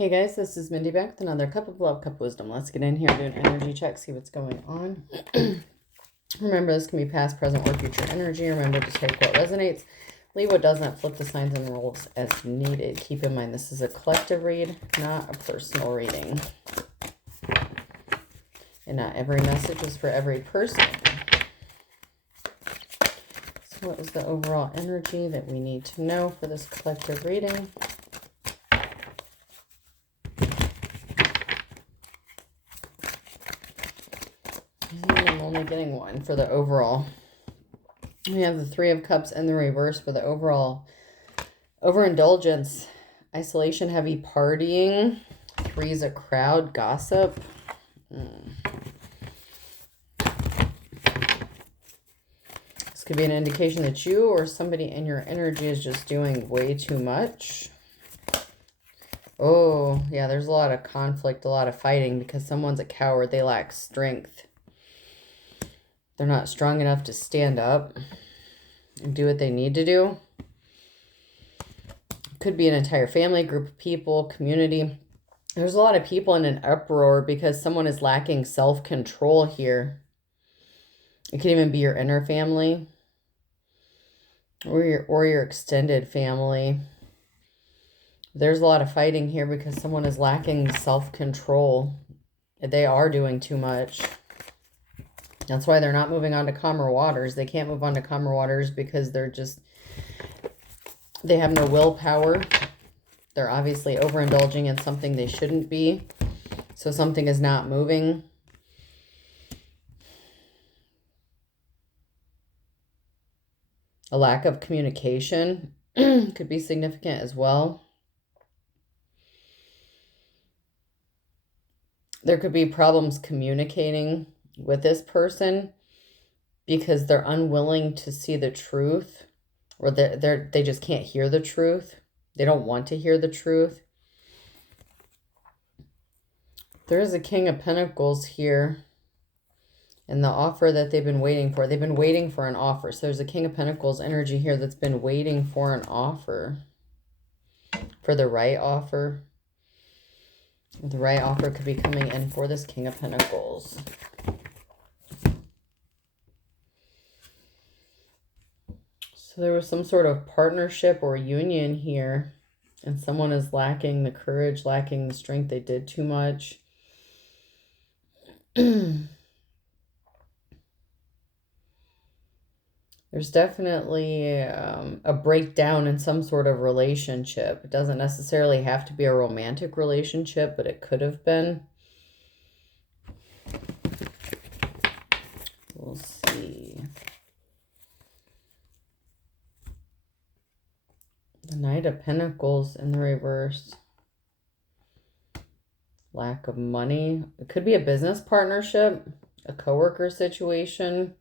Hey guys, this is Mindy back with another cup of love, cup of wisdom. Let's get in here, do an energy check, see what's going on. Remember, this can be past, present, or future energy. Remember to take what resonates, leave what doesn't, flip the signs and rolls as needed. Keep in mind, this is a collective read, not a personal reading. And not every message is for every person. So what is the overall energy that we need to know for this collective reading? I'm only getting one for the overall. We have the Three of Cups and the reverse for the overall. Overindulgence, isolation, heavy partying. Three's a crowd, gossip. This could be an indication that you or somebody in your energy is just doing way too much. Oh, yeah, there's a lot of conflict, a lot of fighting because someone's a coward. They lack strength. They're not strong enough to stand up and do what they need to do. Could be an entire family, group of people, community. There's a lot of people in an uproar because someone is lacking self-control here. It could even be your inner family or your extended family. There's a lot of fighting here because someone is lacking self-control. They are doing too much. That's why they're not moving on to calmer waters. They can't move on to calmer waters because they have no willpower. They're obviously overindulging in something they shouldn't be. So something is not moving. A lack of communication could be significant as well. There could be problems communicating with this person because they're unwilling to see the truth, or they just can't hear the truth. They don't want to hear the truth. There is a King of Pentacles here and the offer that they've been waiting for. They've been waiting for an offer. So there's a King of Pentacles energy here that's been waiting for an offer, for the right offer. The right offer could be coming in for this King of Pentacles. So there was some sort of partnership or union here, and someone is lacking the courage, lacking the strength. They did too much. There's definitely a breakdown in some sort of relationship. It doesn't necessarily have to be a romantic relationship, but it could have been. We'll see. The Knight of Pentacles in the reverse. Lack of money. It could be a business partnership, a coworker situation.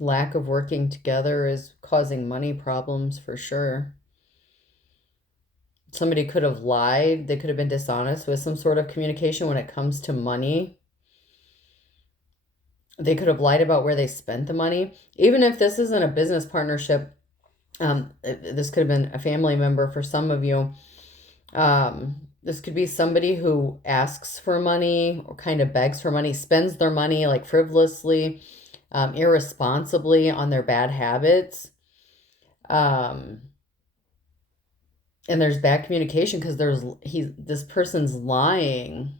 Lack of working together is causing money problems for sure. Somebody could have lied. They could have been dishonest with some sort of communication when it comes to money. They could have lied about where they spent the money. Even if this isn't a business partnership, this could have been a family member for some of you. This could be somebody who asks for money or kind of begs for money, spends their money like frivolously, irresponsibly on their bad habits. And there's bad communication because this person's lying.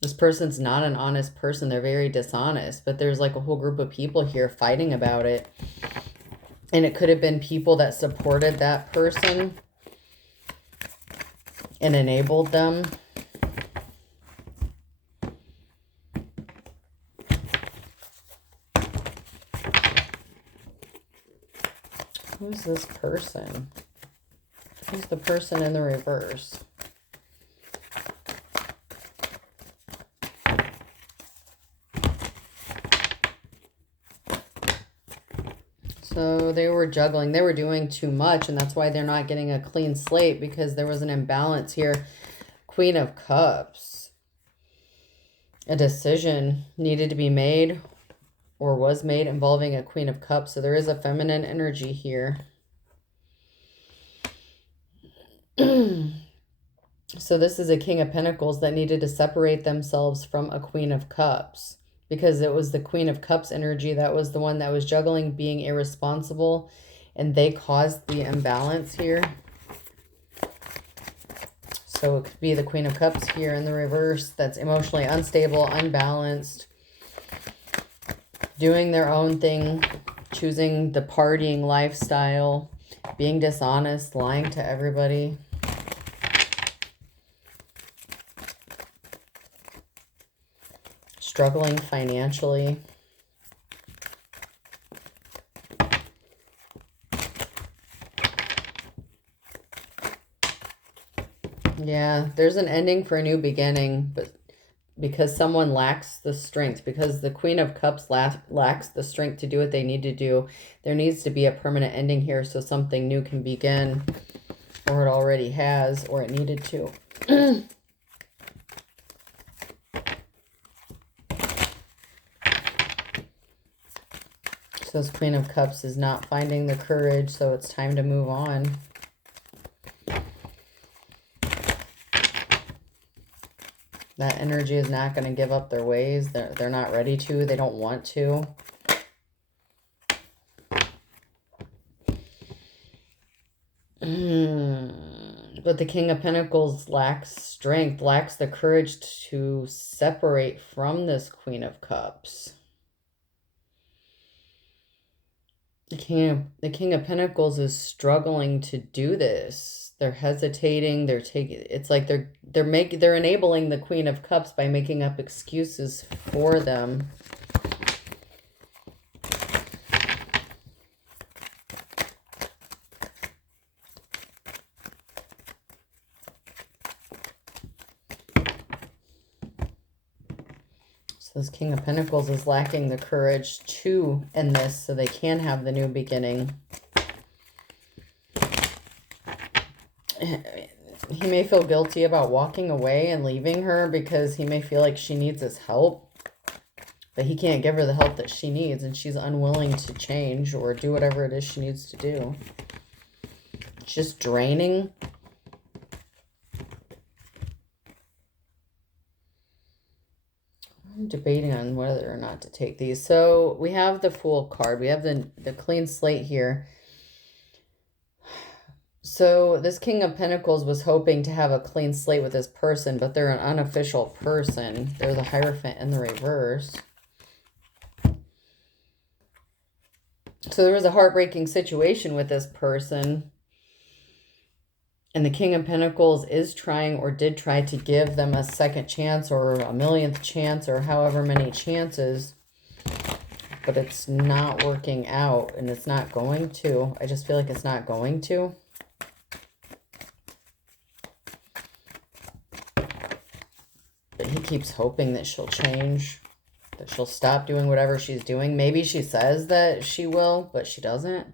This person's not an honest person. They're very dishonest, but there's like a whole group of people here fighting about it. And it could have been people that supported that person and enabled them. Who's this person? Who's the person in the reverse? So they were juggling. They were doing too much, and that's why they're not getting a clean slate, because there was an imbalance here. Queen of Cups. A decision needed to be made. or was made involving a Queen of Cups. So there is a feminine energy here. So this is a King of Pentacles that needed to separate themselves from a Queen of Cups, because it was the Queen of Cups energy that was the one that was juggling, being irresponsible, and they caused the imbalance here. So it could be the Queen of Cups here in the reverse that's emotionally unstable, unbalanced, doing their own thing, choosing the partying lifestyle, being dishonest, lying to everybody. Struggling financially. Yeah, there's an ending for a new beginning, but because someone lacks the strength, because the Queen of Cups lacks the strength to do what they need to do, there needs to be a permanent ending here so something new can begin, or it already has, or it needed to. So this Queen of Cups is not finding the courage, so it's time to move on. That energy is not going to give up their ways. They're not ready to. They don't want to. But the King of Pentacles lacks strength, lacks the courage to separate from this Queen of Cups. The King of Pentacles is struggling to do this. They're hesitating. They're taking. It's like they're enabling the Queen of Cups by making up excuses for them. So this King of Pentacles is lacking the courage to end this so they can have the new beginning. He may feel guilty about walking away and leaving her because he may feel like she needs his help, but he can't give her the help that she needs, and she's unwilling to change or do whatever it is she needs to do. It's just draining. I'm debating on whether or not to take these. So we have the Fool card. We have the clean slate here. So this King of Pentacles was hoping to have a clean slate with this person, but they're an unofficial person. They're the Hierophant in the reverse. So there was a heartbreaking situation with this person. And the King of Pentacles is trying, or did try, to give them a second chance or a millionth chance or however many chances. But it's not working out, and it's not going to. I just feel like it's not going to. But he keeps hoping that she'll change, that she'll stop doing whatever she's doing. Maybe she says that she will, but she doesn't.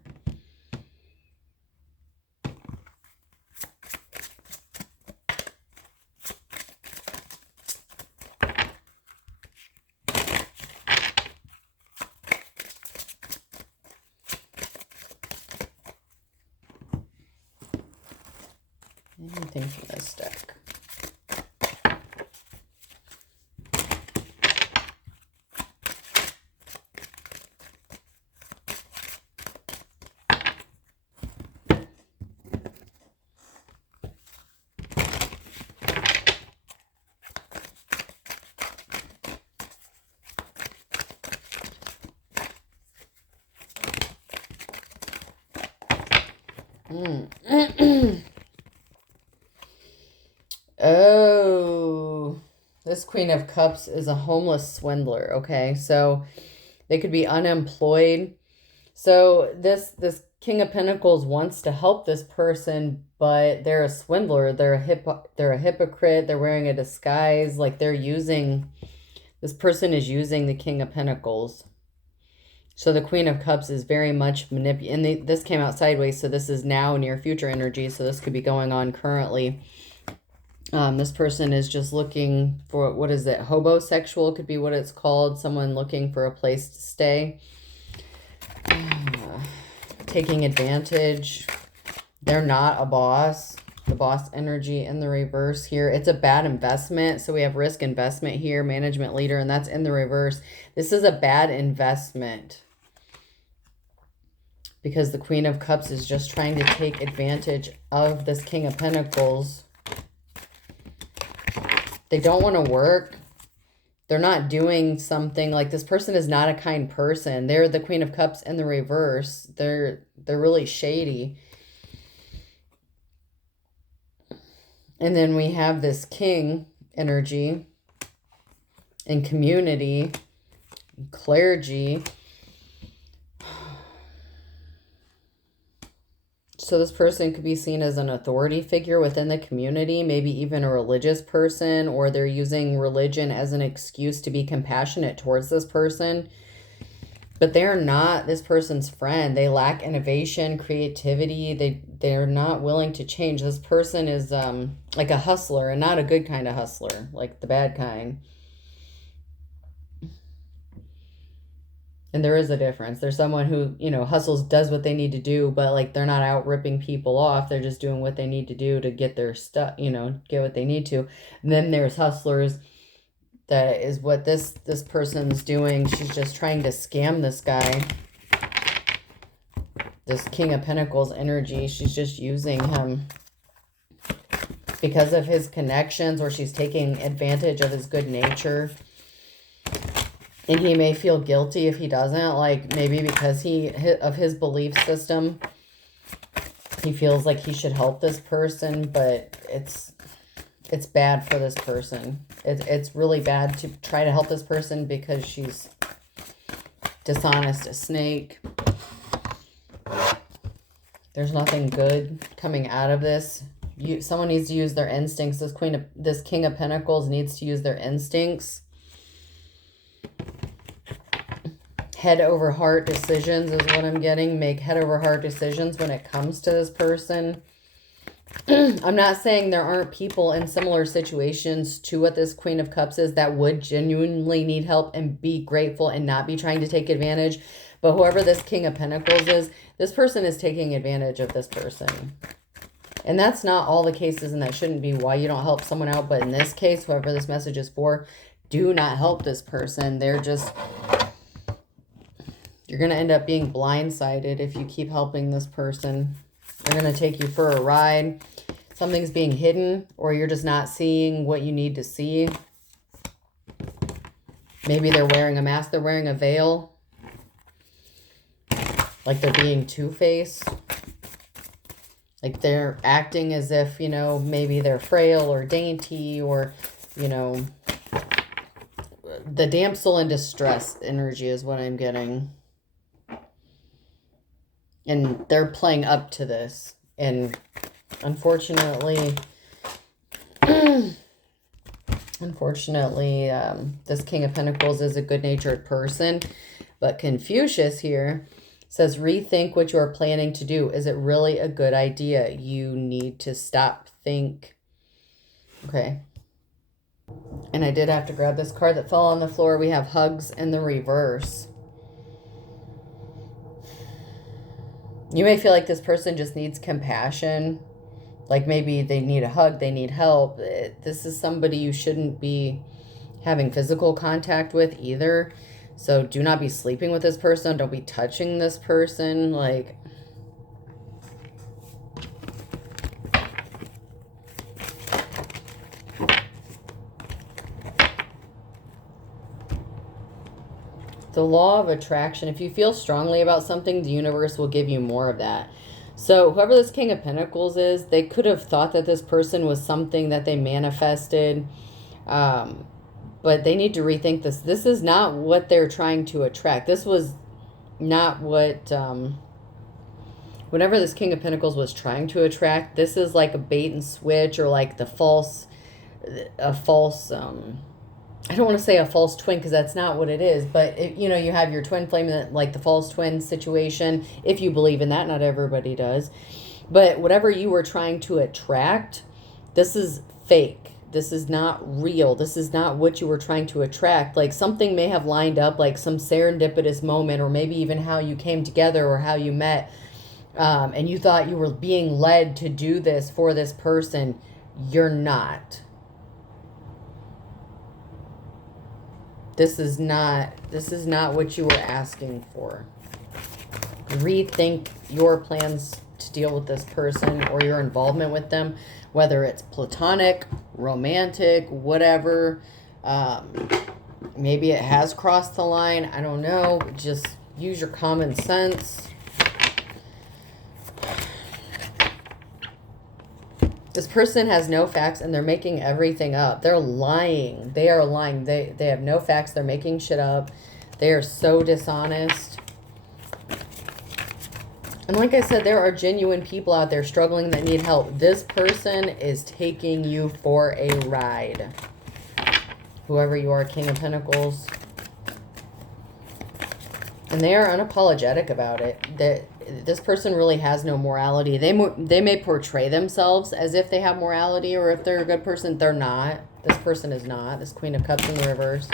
Anything from this deck? Oh, this Queen of Cups is a homeless swindler. Okay, so they could be unemployed. So this King of Pentacles wants to help this person, but they're a swindler. They're a hypocrite. They're wearing a disguise. Like this person is using the King of Pentacles. So the Queen of Cups is very much manipulating. And this came out sideways, so this is now near future energy. So this could be going on currently. This person is just looking for, what is it? Hobosexual could be what it's called. Someone looking for a place to stay. Taking advantage. They're not a boss. The boss energy in the reverse here. It's a bad investment. So we have risk investment here, management leader, and that's in the reverse. This is a bad investment because the Queen of Cups is just trying to take advantage of this King of Pentacles. They don't want to work. They're not doing something, like this person is not a kind person. They're the Queen of Cups in the reverse. They're really shady. And then we have this King energy and community, clergy. So this person could be seen as an authority figure within the community, maybe even a religious person, or they're using religion as an excuse to be compassionate towards this person. But they're not this person's friend. They lack innovation, creativity. They're not willing to change. This person is like a hustler, and not a good kind of hustler, like the bad kind. And there is a difference. There's someone who, you know, hustles, does what they need to do, but like they're not out ripping people off. They're just doing what they need to do to get their stuff, you know, get what they need to. And then there's hustlers. That is what this person's doing. She's just trying to scam this guy. This King of Pentacles energy. She's just using him because of his connections, or she's taking advantage of his good nature. And he may feel guilty if he doesn't, like maybe because of his belief system. He feels like he should help this person, but it's bad for this person. It's really bad to try to help this person because she's dishonest, a snake. There's nothing good coming out of this. Someone needs to use their instincts. This King of Pentacles needs to use their instincts. Head over heart decisions is what I'm getting. Make head over heart decisions when it comes to this person. I'm not saying there aren't people in similar situations to what this Queen of Cups is that would genuinely need help and be grateful and not be trying to take advantage. But whoever this King of Pentacles is, this person is taking advantage of this person. And that's not all the cases, and that shouldn't be why you don't help someone out. But in this case, whoever this message is for, do not help this person. They're just... You're going to end up being blindsided if you keep helping this person. They're going to take you for a ride. Something's being hidden, or you're just not seeing what you need to see. Maybe they're wearing a mask. They're wearing a veil. Like they're being two-faced. Like they're acting as if, you know, maybe they're frail or dainty, or, you know, the damsel in distress energy is what I'm getting. And they're playing up to this. And unfortunately, this King of Pentacles is a good-natured person. But Confucius here says, rethink what you are planning to do. Is it really a good idea? You need to stop, think. Okay. And I did have to grab this card that fell on the floor. We have hugs in the reverse. You may feel like this person just needs compassion. Like maybe they need a hug, they need help. This is somebody you shouldn't be having physical contact with either. So do not be sleeping with this person. Don't be touching this person. Like, the law of attraction. If you feel strongly about something, the universe will give you more of that. So whoever this King of Pentacles is, they could have thought that this person was something that they manifested. But they need to rethink this. This is not what they're trying to attract. This was not what... whatever this King of Pentacles was trying to attract, this is like a bait and switch, or like a false... I don't want to say a false twin, because that's not what it is. But, you know, you have your twin flame, like the false twin situation. If you believe in that, not everybody does. But whatever you were trying to attract, this is fake. This is not real. This is not what you were trying to attract. Like something may have lined up, like some serendipitous moment, or maybe even how you came together or how you met. And you thought you were being led to do this for this person. You're not. This is not what you were asking for. Rethink your plans to deal with this person or your involvement with them, whether it's platonic, romantic, whatever. Maybe it has crossed the line. I don't know. Just use your common sense. This person has no facts and they're making everything up. They're lying. They are lying. They have no facts. They're making shit up. They are so dishonest. And like I said, there are genuine people out there struggling that need help. This person is taking you for a ride. Whoever you are, King of Pentacles. And they are unapologetic about it. That this person really has no morality. They may portray themselves as if they have morality, or if they're a good person. They're not. This person is not. This Queen of Cups in the reverse.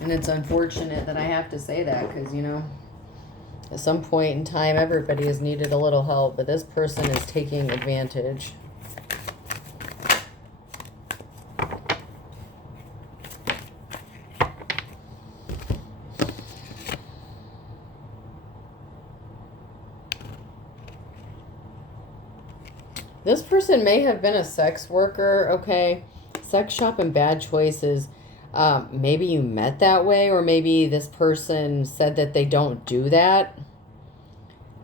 And it's unfortunate that I have to say that, because, you know, at some point in time, everybody has needed a little help, but this person is taking advantage. This person may have been a sex worker, okay? Sex shop and bad choices. Maybe you met that way, or maybe this person said that they don't do that.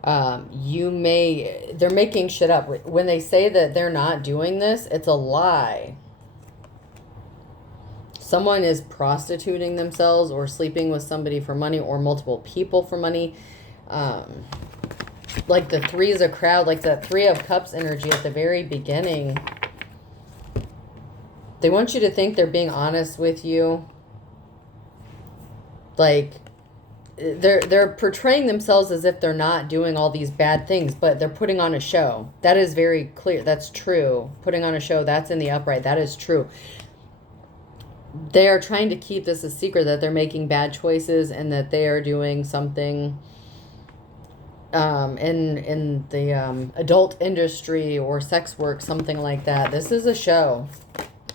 They're making shit up. When they say that they're not doing this, it's a lie. Someone is prostituting themselves or sleeping with somebody for money, or multiple people for money. Like the Three is a crowd, like that Three of Cups energy at the very beginning. They want you to think they're being honest with you. Like, they're portraying themselves as if they're not doing all these bad things, but they're putting on a show. That is very clear. That's true. Putting on a show, that's in the upright. That is true. They are trying to keep this a secret, that they're making bad choices and that they are doing something in the adult industry or sex work, something like that. This is a show.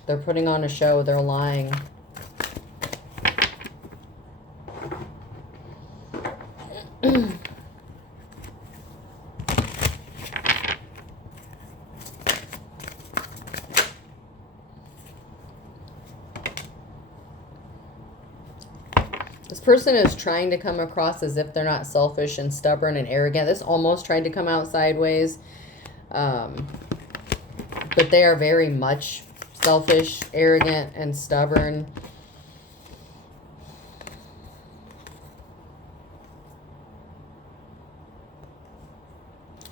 They're putting on a show. They're lying. This person is trying to come across as if they're not selfish and stubborn and arrogant. This almost tried to come out sideways. But they are very much selfish, arrogant, and stubborn.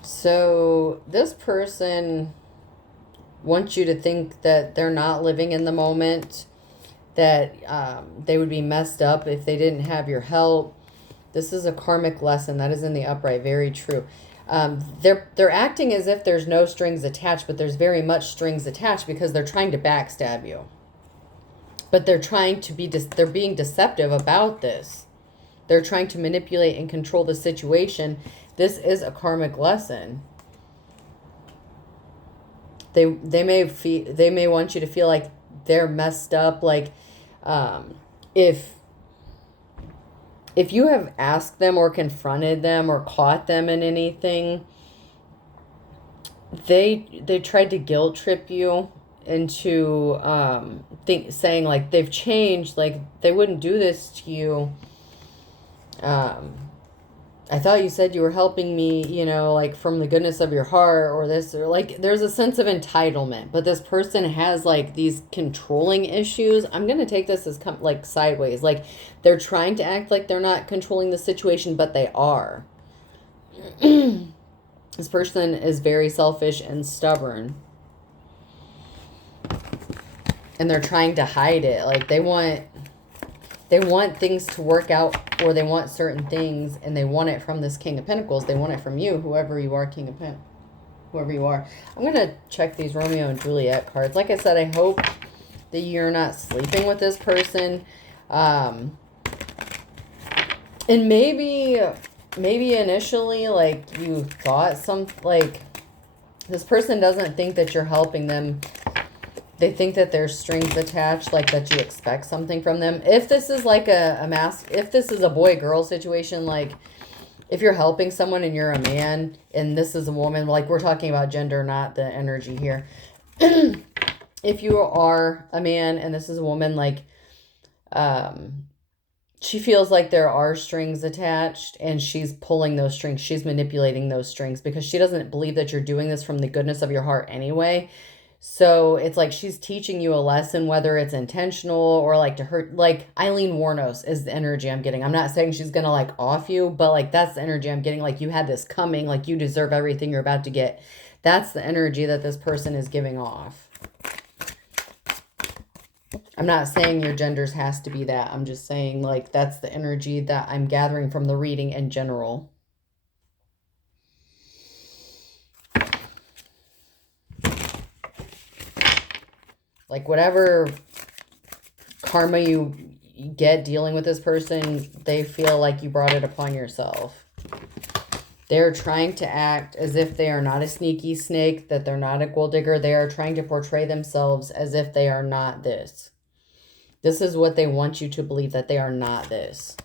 So this person wants you to think that they're not living in the moment, that they would be messed up if they didn't have your help. This is a karmic lesson. That is in the upright. Very true. They're acting as if there's no strings attached, but there's very much strings attached, because they're trying to backstab you. But they're trying to be, they're being deceptive about this. They're trying to manipulate and control the situation. This is a karmic lesson. They may want you to feel like they're messed up, like if you have asked them or confronted them or caught them in anything, they tried to guilt trip you into saying like they've changed, like they wouldn't do this to you. I thought you said you were helping me, you know, like from the goodness of your heart, or this, or like there's a sense of entitlement. But this person has like these controlling issues. I'm going to take this as like sideways. Like they're trying to act like they're not controlling the situation, but they are. This person is very selfish and stubborn. And they're trying to hide it. Like they want things to work out or they want certain things, and they want it from this King of Pentacles. They want it from you, whoever you are, King of Pentacles, whoever you are. I'm going to check these Romeo and Juliet cards. Like I said, I hope that you're not sleeping with this person. And maybe initially, like, you thought like, this person doesn't think that you're helping them. They think that there's strings attached, like that you expect something from them. If this is like if this is a boy-girl situation, like if you're helping someone and you're a man and this is a woman, like we're talking about gender, not the energy here. If you are a man and this is a woman, like, she feels like there are strings attached and she's pulling those strings. She's manipulating those strings because she doesn't believe that you're doing this from the goodness of your heart anyway. So it's like she's teaching you a lesson, whether it's intentional or like to hurt. Like Eileen Warnos is the energy I'm getting. I'm not saying she's going to like off you, but like that's the energy I'm getting. Like you had this coming, like you deserve everything you're about to get. That's the energy that this person is giving off. I'm not saying your genders has to be that. I'm just saying like that's the energy that I'm gathering from the reading in general. Like whatever karma you get dealing with this person, they feel like you brought it upon yourself. They're trying to act as if they are not a sneaky snake, that they're not a gold digger. They are trying to portray themselves as if they are not this. This is what they want you to believe, that they are not this.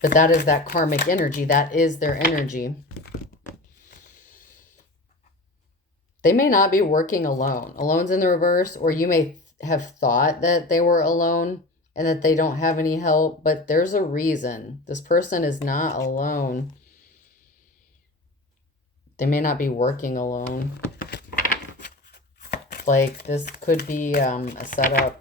But that is that karmic energy. That is their energy. They may not be working alone. Alone's in the reverse, or you may have thought that they were alone and that they don't have any help, but there's a reason. This person is not alone. They may not be working alone. Like this could be a setup.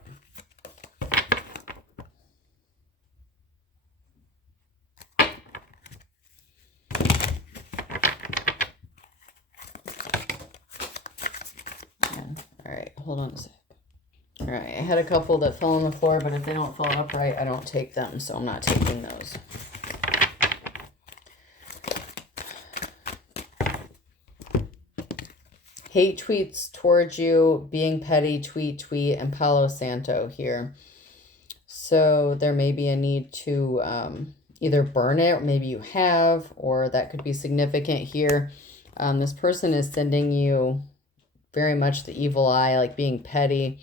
Hold on a sec. All right, I had a couple that fell on the floor, but if they don't fall upright, I don't take them, so I'm not taking those. Hate tweets towards you, being petty, tweet, and Palo Santo here. So there may be a need to either burn it, or maybe you have, or that could be significant here. This person is sending you very much the evil eye, like being petty.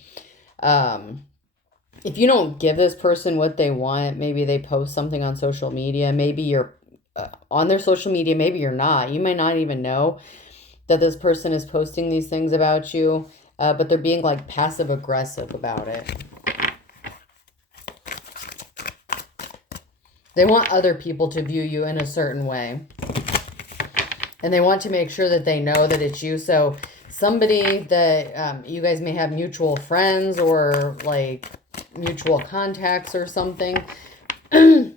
If you don't give this person what they want, maybe they post something on social media. Maybe you're on their social media. Maybe you're not. You may not even know that this person is posting these things about you, but they're being like passive aggressive about it. They want other people to view you in a certain way. And they want to make sure that they know that it's you. So somebody that you guys may have mutual friends or like mutual contacts or something. Well,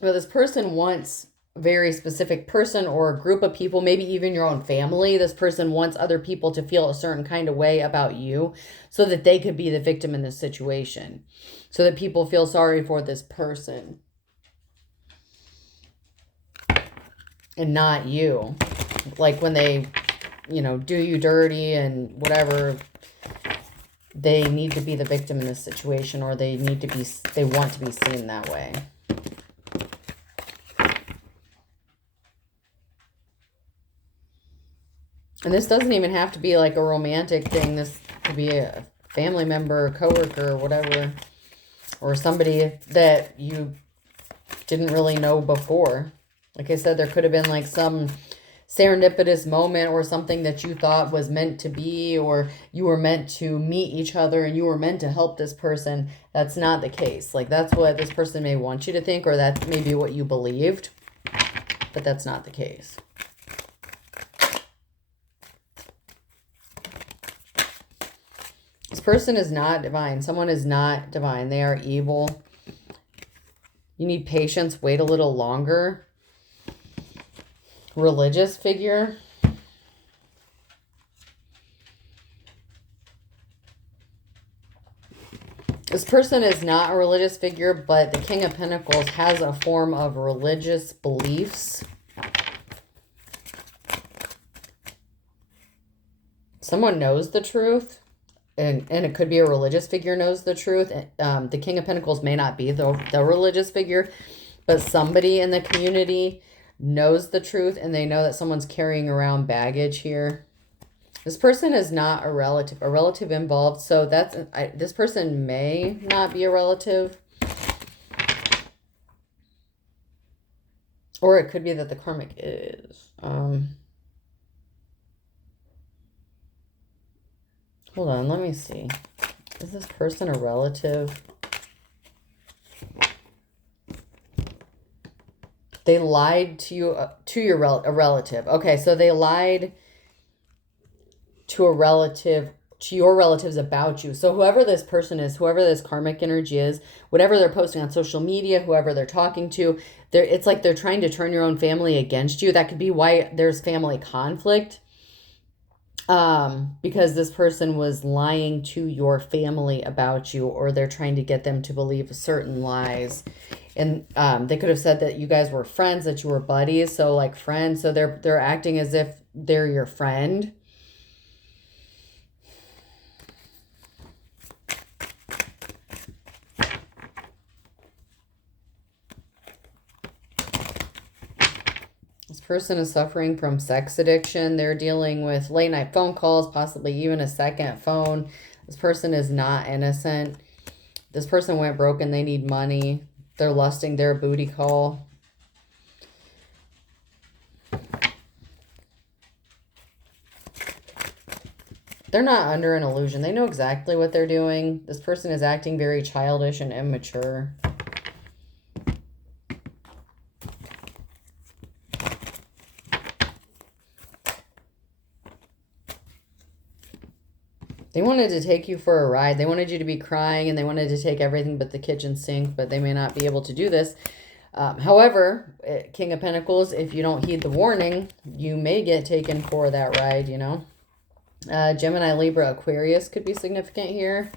this person wants a very specific person or a group of people, maybe even your own family. This person wants other people to feel a certain kind of way about you so that they could be the victim in this situation. So that people feel sorry for this person and not you. Like when they, you know, do you dirty and whatever, they need to be the victim in this situation, or they want to be seen that way. And this doesn't even have to be like a romantic thing. This could be a family member, a coworker, or whatever, or somebody that you didn't really know before. Like I said, there could have been like some serendipitous moment or something that you thought was meant to be, or you were meant to meet each other and you were meant to help this person. That's not the case. Like that's what this person may want you to think, or that's maybe what you believed, but that's not the case. This person is not divine. Someone is not divine. They are evil. You need patience. Wait a little longer. Religious figure. This person is not a religious figure, but the King of Pentacles has a form of religious beliefs. Someone knows the truth, and it could be a religious figure knows the truth. The King of Pentacles may not be the religious figure, but somebody in the community knows the truth, and they know that someone's carrying around baggage here. This person is not a relative involved, so that's this person may not be a relative. Or it could be that the karmic is. Hold on, let me see. Is this person a relative? They lied to you, a relative. Okay, so they lied to a relative, to your relatives about you. So whoever this person is, whoever this karmic energy is, whatever they're posting on social media, whoever they're talking to, it's like they're trying to turn your own family against you. That could be why there's family conflict. Because this person was lying to your family about you, or they're trying to get them to believe certain lies. And they could have said that you guys were friends, that you were buddies, so like friends. So they're acting as if they're your friend. This person is suffering from sex addiction. They're dealing with late night phone calls, possibly even a second phone. This person is not innocent. This person went broke and they need money. They're lusting, they're a booty call. They're not under an illusion. They know exactly what they're doing. This person is acting very childish and immature. They wanted to take you for a ride. They wanted you to be crying, and they wanted to take everything but the kitchen sink, but they may not be able to do this. However, King of Pentacles, if you don't heed the warning, you may get taken for that ride, you know. Gemini, Libra, Aquarius could be significant here.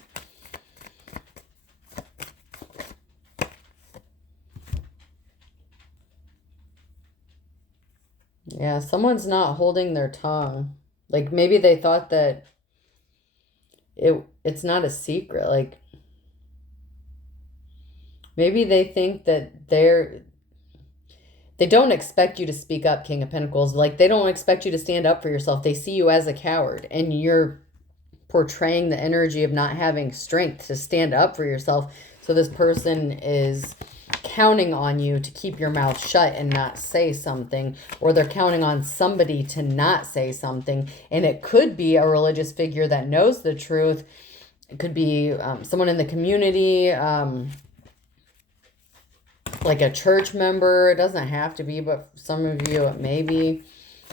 Yeah, someone's not holding their tongue. Like maybe they thought that it's not a secret. Like maybe they think that they don't expect you to speak up, King of Pentacles. Like they don't expect you to stand up for yourself. They see you as a coward, and you're portraying the energy of not having strength to stand up for yourself. So this person is counting on you to keep your mouth shut and not say something, or they're counting on somebody to not say something. And it could be a religious figure that knows the truth. It could be someone in the community, like a church member. It doesn't have to be, but some of you it may be.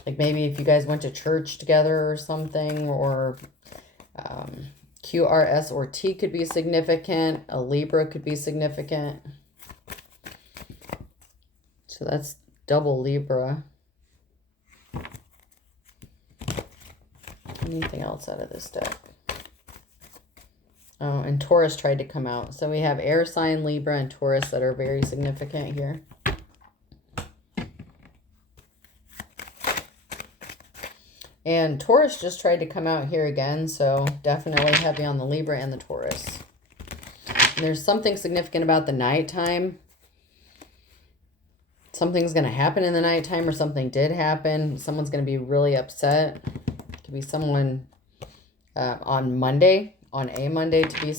Like maybe if you guys went to church together or something, or Q, R, S, or T could be significant. A Libra could be significant. So that's double Libra. Anything else out of this deck? Oh, and Taurus tried to come out. So we have air sign, Libra, and Taurus that are very significant here. And Taurus just tried to come out here again. So definitely heavy on the Libra and the Taurus. And there's something significant about the nighttime. Something's going to happen in the nighttime, or something did happen. Someone's going to be really upset. It could be someone on Monday, on a Monday to be,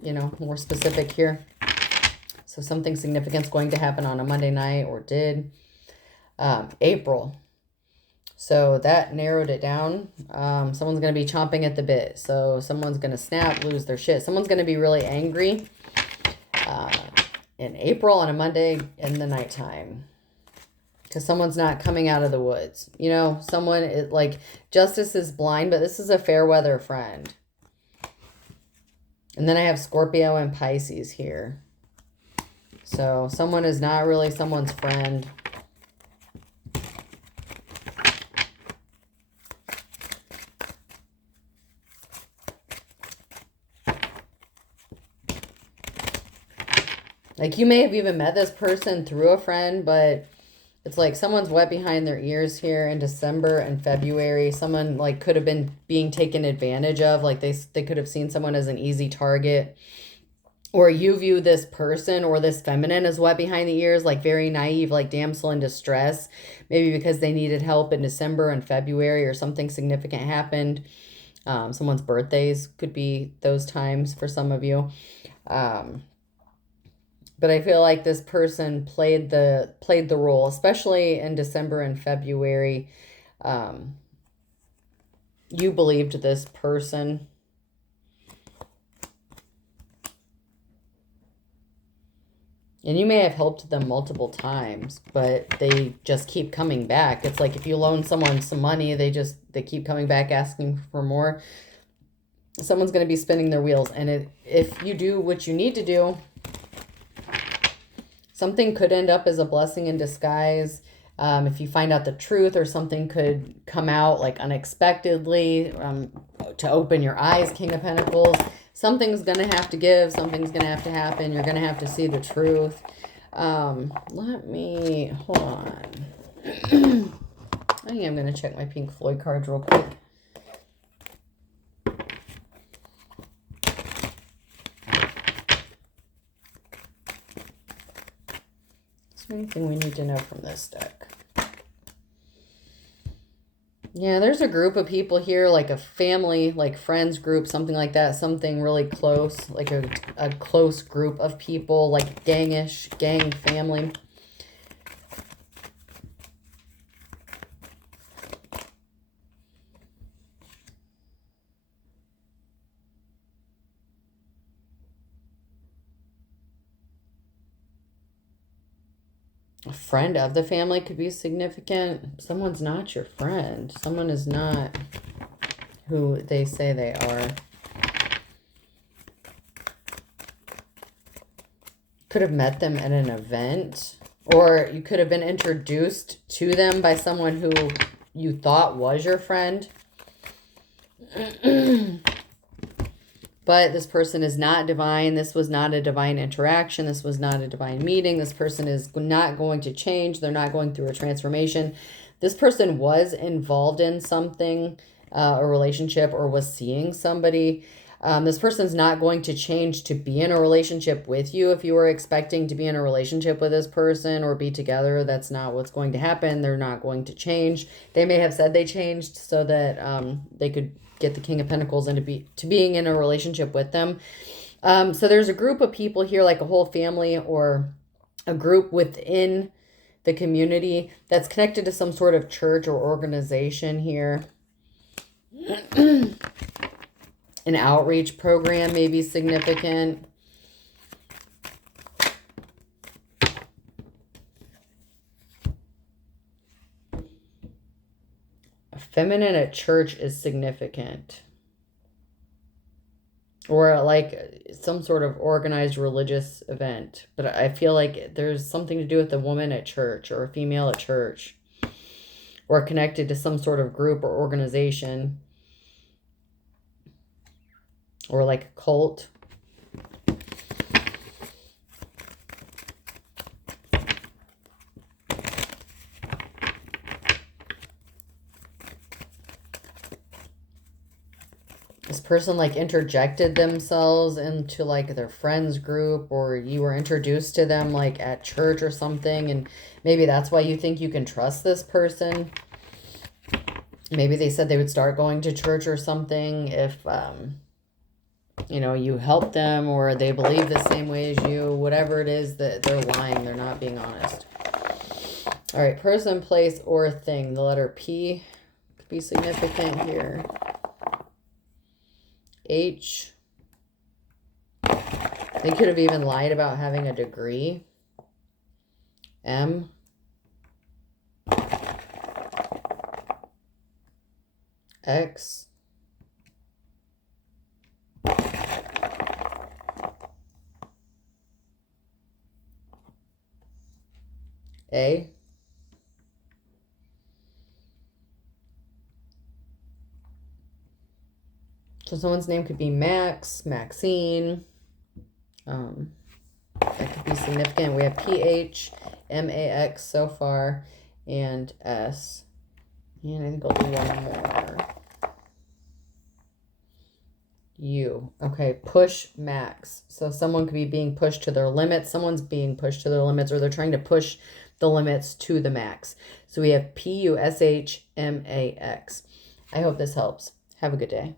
you know, more specific here. So something significant is going to happen on a Monday night, or did. April. So that narrowed it down. Someone's going to be chomping at the bit. So someone's going to snap, lose their shit. Someone's going to be really angry in April on a Monday in the nighttime. Because someone's not coming out of the woods. You know, someone, like, justice is blind, but this is a fair weather friend. And then I have Scorpio and Pisces here. So someone is not really someone's friend. Like you may have even met this person through a friend, but it's like someone's wet behind their ears here in December and February. Someone like could have been being taken advantage of. Like they could have seen someone as an easy target. Or you view this person or this feminine as wet behind the ears, like very naive, like damsel in distress. Maybe because they needed help in December and February or something significant happened. Someone's birthdays could be those times for some of you. But I feel like this person played the role, especially in December and February. You believed this person. And you may have helped them multiple times, but they just keep coming back. It's like if you loan someone some money, they keep coming back asking for more. Someone's going to be spinning their wheels. And if you do what you need to do, something could end up as a blessing in disguise. If you find out the truth, or something could come out like unexpectedly to open your eyes, King of Pentacles. Something's going to have to give. Something's going to have to happen. You're going to have to see the truth. Let me, hold on. I think I'm going to check my Pink Floyd cards real quick. Is there anything we need to know from this deck? Yeah, there's a group of people here, like a family, like friends group, something like that. Something really close, like a close group of people, like gangish, gang family. A friend of the family could be significant. Someone's not your friend. Someone is not who they say they are. Could have met them at an event, or you could have been introduced to them by someone who you thought was your friend. But this person is not divine. This was not a divine interaction. This was not a divine meeting. This person is not going to change. They're not going through a transformation. This person was involved in something, a relationship, or was seeing somebody. This person's not going to change to be in a relationship with you. If you were expecting to be in a relationship with this person or be together, that's not what's going to happen. They're not going to change. They may have said they changed so that they could get the King of Pentacles into being in a relationship with them. So there's a group of people here, like a whole family or a group within the community that's connected to some sort of church or organization here. An outreach program may be significant. Feminine at church is significant. Or like some sort of organized religious event. But I feel like there's something to do with a woman at church or a female at church. Or connected to some sort of group or organization. Or like a cult. This person like interjected themselves into like their friends group, or you were introduced to them like at church or something, and maybe that's why you think you can trust this person. Maybe they said they would start going to church or something if you know, you help them, or they believe the same way as you. Whatever it is, that they're lying, they're not being honest. All right, person, place, or thing. The letter P could be significant here. H. They could have even lied about having a degree. M. X. A. So someone's name could be Max, Maxine. That could be significant. We have PH, MAX so far, and S. And I think I'll do one more. U. Okay, push max. So someone could be being pushed to their limits. Someone's being pushed to their limits, or they're trying to push the limits to the max. So we have PUSHMAX. I hope this helps. Have a good day.